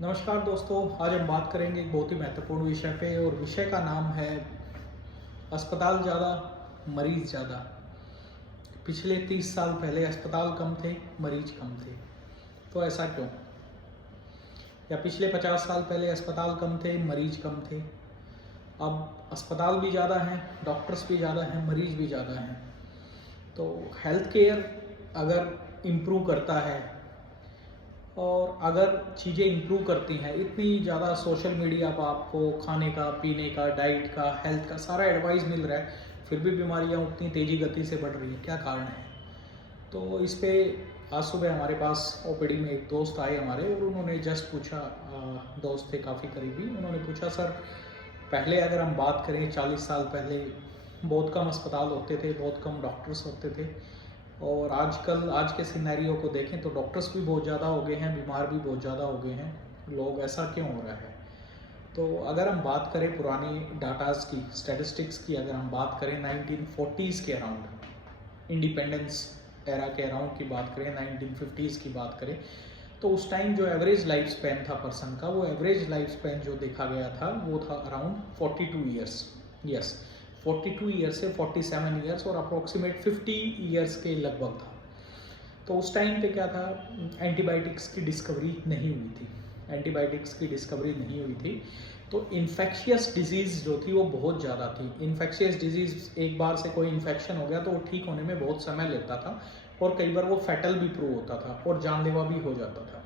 नमस्कार दोस्तों, आज हम बात करेंगे एक बहुत ही महत्वपूर्ण विषय पे और विषय का नाम है अस्पताल ज़्यादा, मरीज ज़्यादा। पिछले 30 साल पहले अस्पताल कम थे, मरीज कम थे, तो ऐसा क्यों? या पिछले 50 साल पहले अस्पताल कम थे, मरीज कम थे, अब अस्पताल भी ज़्यादा हैं, डॉक्टर्स भी ज़्यादा हैं, मरीज भी ज़्यादा हैं। तो हेल्थ केयर अगर इम्प्रूव करता है और अगर चीज़ें इम्प्रूव करती हैं, इतनी ज़्यादा सोशल मीडिया पर आपको खाने का, पीने का, डाइट का, हेल्थ का सारा एडवाइस मिल रहा है, फिर भी बीमारियां उतनी तेज़ी गति से बढ़ रही है, क्या कारण है? तो इस पे आज सुबह हमारे पास ओपीडी में एक दोस्त आए हमारे और उन्होंने जस्ट पूछा, दोस्त थे काफ़ी करीबी, उन्होंने पूछा सर पहले अगर हम बात करें 40 साल पहले बहुत कम अस्पताल होते थे, बहुत कम डॉक्टर्स होते थे और आजकल आज के सिनेरियो को देखें तो डॉक्टर्स भी बहुत ज़्यादा हो गए हैं, बीमार भी बहुत ज़्यादा हो गए हैं, लोग ऐसा क्यों हो रहा है? तो अगर हम बात करें पुरानी डाटाज की, स्टैटिस्टिक्स की, अगर हम बात करें 1940s के अराउंड, इंडिपेंडेंस एरा के अराउंड की बात करें, 1950s की बात करें, तो उस टाइम जो एवरेज लाइफ स्पैन था पर्सन का, वो एवरेज लाइफ स्पैन जो देखा गया था वो था अराउंड 42 ईयर्स। यस, 42 ईयर्स से 47 ईयर्स और अप्रोक्सीमेट 50 ईयर्स के लगभग था। तो उस टाइम पे क्या था, एंटीबायोटिक्स की डिस्कवरी नहीं हुई थी, एंटीबायोटिक्स की डिस्कवरी नहीं हुई थी, तो इन्फेक्शियस डिजीज़ जो थी वो बहुत ज़्यादा थी। इन्फेक्शियस डिजीज़, एक बार से कोई इन्फेक्शन हो गया तो वो ठीक होने में बहुत समय लेता था और कई बार वो फैटल भी प्रूव होता था और जानलेवा भी हो जाता था।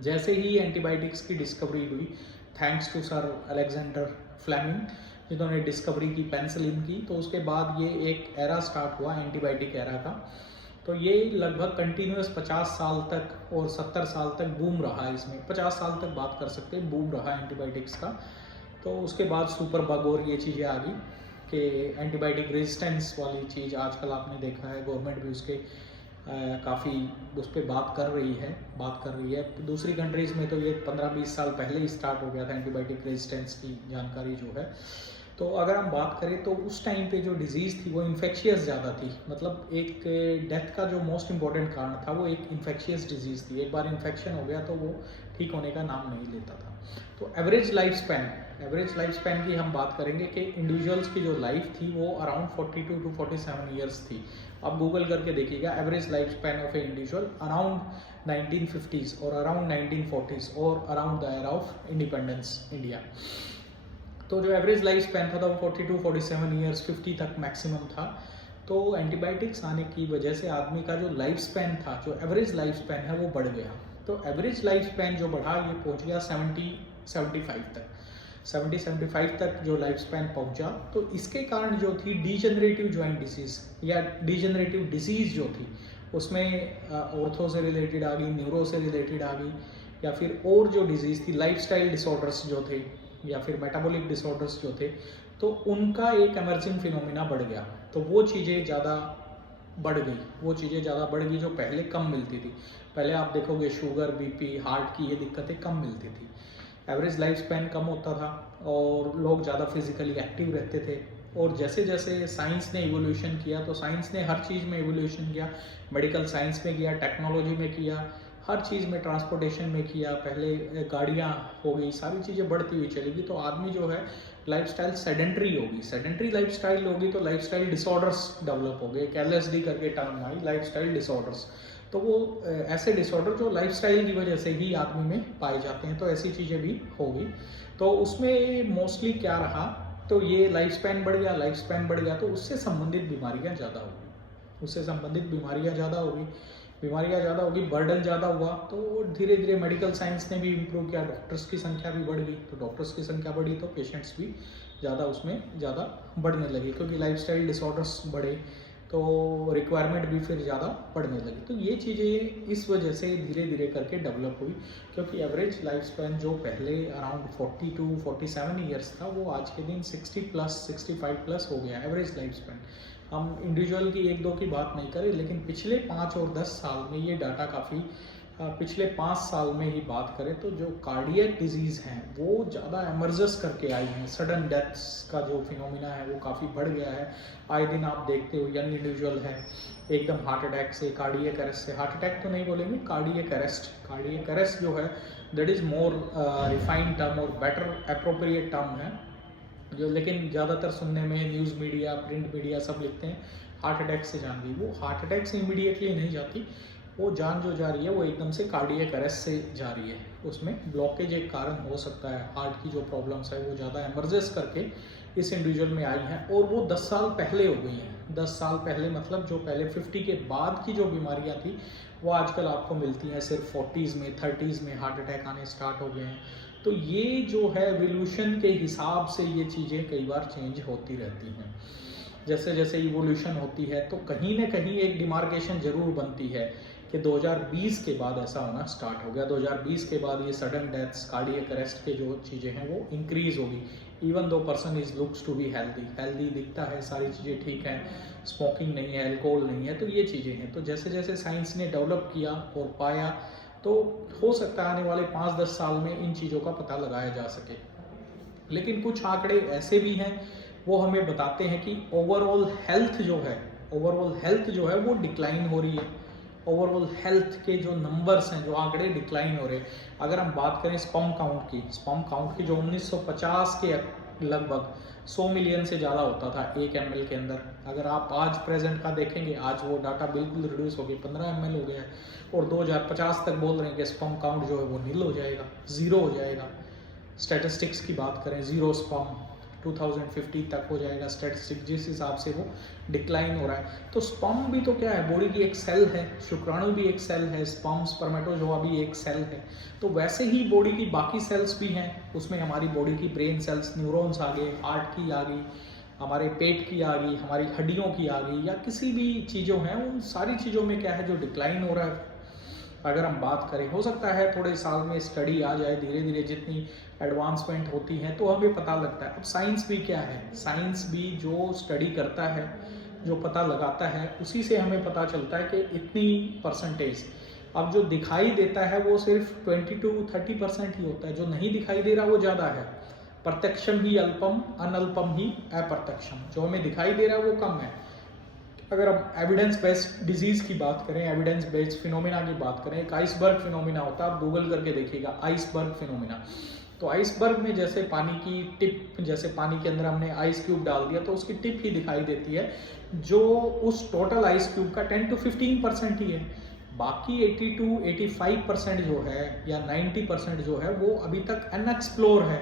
जैसे ही एंटीबायोटिक्स की डिस्कवरी हुई, thanks to sir Alexander Fleming जिन्होंने डिस्कवरी की पेनिसिलिन की, तो उसके बाद ये एक एरा स्टार्ट हुआ एंटीबायोटिक एरा का। तो ये लगभग कंटिन्यूस 50 साल तक और 70 साल तक बूम रहा है, इसमें 50 साल तक बात कर सकते हैं बूम रहा एंटीबायोटिक्स का। तो उसके बाद सुपर बग और ये चीज़ें आ गई कि एंटीबायोटिक रेजिस्टेंस वाली चीज़ आजकल आपने देखा है, गवर्नमेंट भी उसके काफ़ी उस पर बात कर रही है। दूसरी कंट्रीज़ में तो ये 15-20 साल पहले ही स्टार्ट हो गया था एंटीबायोटिक रेजिस्टेंस की जानकारी जो है। तो अगर हम बात करें तो उस टाइम पे जो डिज़ीज़ थी वो इन्फेक्शियस ज़्यादा थी, मतलब एक डेथ का जो मोस्ट इम्पॉर्टेंट कारण था वो एक इन्फेक्शियस डिजीज़ थी। एक बार इन्फेक्शन हो गया तो वो ठीक होने का नाम नहीं लेता था। तो एवरेज लाइफ स्पैन की हम बात करेंगे कि इंडिविजुअल्स की जो लाइफ थी वो अराउंड 42 टू 47 ईयर्स थी। आप गूगल करके देखिएगा, average life span of A individual around 1950s और अराउंड 1940s और around the era of independence India. तो जो एवरेज लाइफ स्पैन था वो 42-47 ईयर्स, 50 तक मैक्सिमम था। तो एंटीबायोटिक्स आने की वजह से आदमी का जो लाइफ स्पैन था, जो एवरेज लाइफ स्पैन है वो बढ़ गया। तो एवरेज लाइफ स्पैन जो बढ़ा ये पहुंच गया 70-75 तक, 70-75 तक जो लाइफ स्पैन पहुंचा। तो इसके कारण जो थी डीजनरेटिव जॉइंट डिसीज या डीजनरेटिव डिसीज जो थी उसमें ऑर्थो से रिलेटेड आ गई, न्यूरो से रिलेटेड आ गई, या फिर और जो डिजीज़ थी लाइफस्टाइल डिसऑर्डर्स जो थे या फिर मेटाबॉलिक डिसऑर्डर्स जो थे, तो उनका एक एमर्जिंग फिनोमिना बढ़ गया। तो वो चीज़ें ज़्यादा बढ़ गई जो पहले कम मिलती थी। पहले आप देखोगे शुगर, बीपी, हार्ट की ये दिक्कतें कम मिलती थी, एवरेज लाइफ स्पैन कम होता था और लोग ज़्यादा फिजिकली एक्टिव रहते थे। और जैसे जैसे साइंस ने इवोल्यूशन किया, तो साइंस ने हर चीज़ में इवोल्यूशन किया, मेडिकल साइंस में किया, टेक्नोलॉजी में किया, हर चीज़ में, ट्रांसपोर्टेशन में किया। पहले गाड़ियाँ हो गई, सारी चीज़ें बढ़ती हुई चलेगी, तो आदमी जो है लाइफस्टाइल सेडेंट्री होगी, सेडेंट्री लाइफस्टाइल होगी तो लाइफस्टाइल डिसऑर्डर्स डेवलप हो गए। एक LSD करके टर्म आई, लाइफस्टाइल डिसऑर्डर्स। तो वो ऐसे डिसऑर्डर जो लाइफस्टाइल की वजह से ही आदमी में पाए जाते हैं, तो ऐसी चीज़ें भी होगी। तो उसमें मोस्टली क्या रहा, तो ये लाइफ स्पैन बढ़ गया तो उससे संबंधित बीमारियाँ ज़्यादा होगी, बर्डन ज़्यादा हुआ। तो धीरे धीरे मेडिकल साइंस ने भी इम्प्रूव किया, डॉक्टर्स की संख्या भी बढ़ गई, तो डॉक्टर्स की संख्या बढ़ी तो पेशेंट्स भी ज़्यादा बढ़ने लगे, क्योंकि लाइफस्टाइल डिसऑर्डर्स बढ़े तो रिक्वायरमेंट भी फिर ज़्यादा बढ़ने लगी। तो ये चीज़ें इस वजह से धीरे धीरे करके डेवलप हुई, क्योंकि एवरेज लाइफ स्पैन जो पहले अराउंड 42-47 ईयर्स था वो आज के दिन 60+, 65+ हो गया एवरेज लाइफ स्पैन। हम इंडिविजुअल की 1-2 की बात नहीं करें, लेकिन पिछले 5 और 10 साल में ये डाटा काफ़ी पिछले 5 साल में ही बात करें तो जो कार्डियक डिजीज़ हैं वो ज़्यादा एमर्जेस करके आई हैं। सडन डेथ्स का जो फिनोमिना है वो काफ़ी बढ़ गया है। आए दिन आप देखते हो यंग इंडिविजुअल है एकदम हार्ट अटैक से, कार्डियक अरेस्ट से, हार्ट अटैक तो नहीं बोलेंगे, कार्डियक अरेस्ट जो है that is more refined term और बेटर अप्रोप्रिएट टर्म है जो, लेकिन ज़्यादातर सुनने में न्यूज़ मीडिया, प्रिंट मीडिया सब लिखते हैं हार्ट अटैक से जान गई। वो हार्ट अटैक से इमीडिएटली नहीं जाती, वो जान जो जा रही है वो एकदम से कार्डियक अरेस्ट से जा रही है। उसमें ब्लॉकेज एक कारण हो सकता है, हार्ट की जो प्रॉब्लम्स है वो ज़्यादा एमर्जेस करके इस इंडिविजुअल में आई हैं और वो 10 साल पहले हो गई हैं। 10 साल पहले मतलब जो पहले 50 के बाद की जो बीमारियां थी वो आजकल आपको मिलती हैं सिर्फ 40s में, 30s में हार्ट अटैक आने स्टार्ट हो गए हैं। तो ये जो है एवोल्यूशन के हिसाब से ये चीज़ें कई बार चेंज होती रहती हैं। जैसे जैसे इवोल्यूशन होती है तो कहीं ना कहीं एक डिमार्केशन ज़रूर बनती है कि 2020 के बाद ऐसा होना स्टार्ट हो गया। 2020 के बाद ये सडन डेथ्स, कार्डियक अरेस्ट के जो चीज़ें हैं वो इंक्रीज होगी। Even though person is looks to be healthy दिखता है, सारी चीज़ें ठीक हैं, स्मोकिंग नहीं है, अल्कोहल नहीं है, तो ये चीज़ें हैं। तो जैसे जैसे साइंस ने डेवलप किया और पाया तो हो सकता है आने वाले 5-10 साल में इन चीज़ों का पता लगाया जा सके। लेकिन कुछ आंकड़े ऐसे भी हैं वो हमें बताते हैं कि ओवरऑल हेल्थ जो है वो डिक्लाइन हो रही है। ओवरऑल हेल्थ के जो नंबर्स हैं, जो आंकड़े डिक्लाइन हो रहे हैं। अगर हम बात करें स्पर्म काउंट की जो 1950 के लगभग 100 मिलियन से ज़्यादा होता था 1 ml के अंदर, अगर आप आज प्रेजेंट का देखेंगे आज वो डाटा बिल्कुल रिड्यूस हो गया, 15 ml हो गया है और 2050 तक बोल रहे हैं कि स्पर्म काउंट जो है वो नील हो जाएगा, ज़ीरो हो जाएगा। स्टैटिस्टिक्स की बात करें, ज़ीरो स्पर्म 2050 तक हो जाएगा स्टैटिस्टिक, जिस हिसाब से वो डिक्लाइन हो रहा है। तो स्पर्म भी तो क्या है, बॉडी की एक सेल है, शुक्राणु भी एक सेल है, स्पर्म स्पर्मेटोजोआ भी एक सेल है। तो वैसे ही बॉडी की बाकी सेल्स भी हैं, उसमें हमारी बॉडी की ब्रेन सेल्स, न्यूरॉन्स आ गए, हार्ट की आ गई, हमारे पेट की आ गई, हमारी हड्डियों की आ गई, या किसी भी चीज़ों हैं, उन सारी चीज़ों में क्या है जो डिक्लाइन हो रहा है। अगर हम बात करें, हो सकता है थोड़े साल में स्टडी आ जाए, धीरे धीरे जितनी एडवांसमेंट होती है तो हमें पता लगता है। अब साइंस भी क्या है, साइंस भी जो स्टडी करता है, जो पता लगाता है, उसी से हमें पता चलता है कि इतनी परसेंटेज। अब जो दिखाई देता है वो सिर्फ 20-30% ही होता है, जो नहीं दिखाई दे रहा वो ज़्यादा है। प्रत्यक्षम ही अल्पम अनल्पम ही अप्रत्यक्षम, जो हमें दिखाई दे रहा है वो कम है। अगर हम एविडेंस बेस्ड डिजीज़ की बात करें, एविडेंस बेस्ड फिनोमिना की बात करें, एक आइसबर्ग फिनोमिना होता है, आप गूगल करके देखिएगा आइसबर्ग फिनोमिना। तो आइसबर्ग में जैसे पानी की टिप, जैसे पानी के अंदर हमने आइस क्यूब डाल दिया तो उसकी टिप ही दिखाई देती है, जो उस टोटल आइस क्यूब का 10-15% ही है। बाकी 80-85% जो है या 90% जो है वो अभी तक अनएक्सप्लोर है,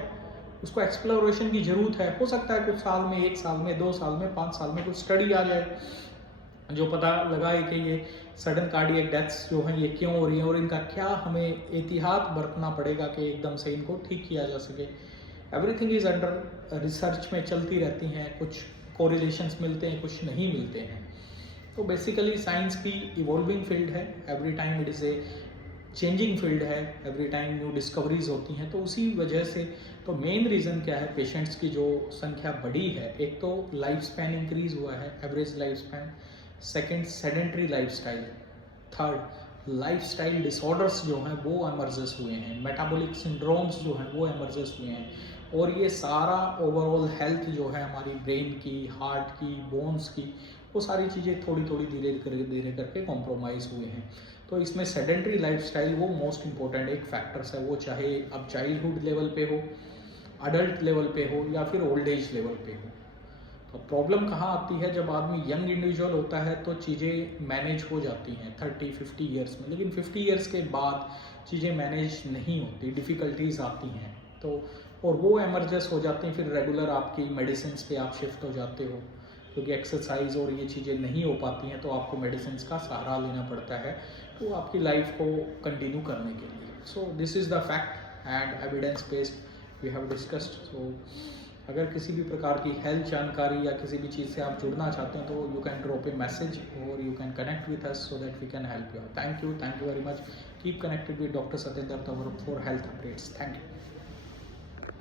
उसको एक्सप्लोरेशन की ज़रूरत है। हो सकता है कुछ साल में, 1 साल में, 2 साल में, 5 साल में कुछ स्टडी आ जाए जो पता लगाए कि ये सडन कार्डियक डेथ्स जो हैं ये क्यों हो रही हैं और इनका क्या हमें एहतियात बरतना पड़ेगा कि एकदम से इनको ठीक किया जा सके। एवरीथिंग इज़ अंडर रिसर्च में चलती रहती हैं, कुछ कोरिलेशंस मिलते हैं, कुछ नहीं मिलते हैं। तो बेसिकली साइंस भी इवॉल्विंग फील्ड है, every time it is a changing field है, एवरी टाइम न्यू डिस्कवरीज होती हैं। तो उसी वजह से तो मेन रीज़न क्या है, पेशेंट्स की जो संख्या बढ़ी है, एक तो लाइफ स्पैन इंक्रीज हुआ है, average life span, second sedentary lifestyle, third lifestyle disorders जो हैं वो एमर्जेस हुए हैं, मेटाबॉलिक सिंड्रोम्स जो हैं वो एमर्जेस हुए हैं, और ये सारा ओवरऑल हेल्थ जो है हमारी ब्रेन की, हार्ट की, बोन्स की, वो सारी चीज़ें थोड़ी थोड़ी धीरे करके कॉम्प्रोमाइज़ हुए हैं। तो इसमें सेडेंट्री लाइफस्टाइल वो मोस्ट इंपॉर्टेंट एक फैक्टर्स है, वो चाहे अब चाइल्डहुड लेवल पे हो, अडल्ट लेवल पे हो या फिर ओल्ड एज लेवल पे हो। तो प्रॉब्लम कहाँ आती है, जब आदमी यंग इंडिविजुअल होता है तो चीज़ें मैनेज हो जाती हैं 30-50 ईयर्स में, लेकिन 50 ईयर्स के बाद चीज़ें मैनेज नहीं होती, डिफ़िकल्टीज आती हैं। तो और वो एमर्जेस हो जाती हैं, फिर रेगुलर आपकी मेडिसिन पे आप शिफ्ट हो जाते हो, क्योंकि एक्सरसाइज और ये चीज़ें नहीं हो पाती हैं तो आपको मेडिसिन का सहारा लेना पड़ता है तो आपकी लाइफ को कंटिन्यू करने के लिए। So this is the fact and evidence based we have discussed. So अगर किसी भी प्रकार की हेल्थ जानकारी या किसी भी चीज़ से आप जुड़ना चाहते हैं तो you can drop a message और you can connect with us so that we can help you. Thank you very much. Keep connected with doctor Satyendra Tanwar for health updates. Thank you.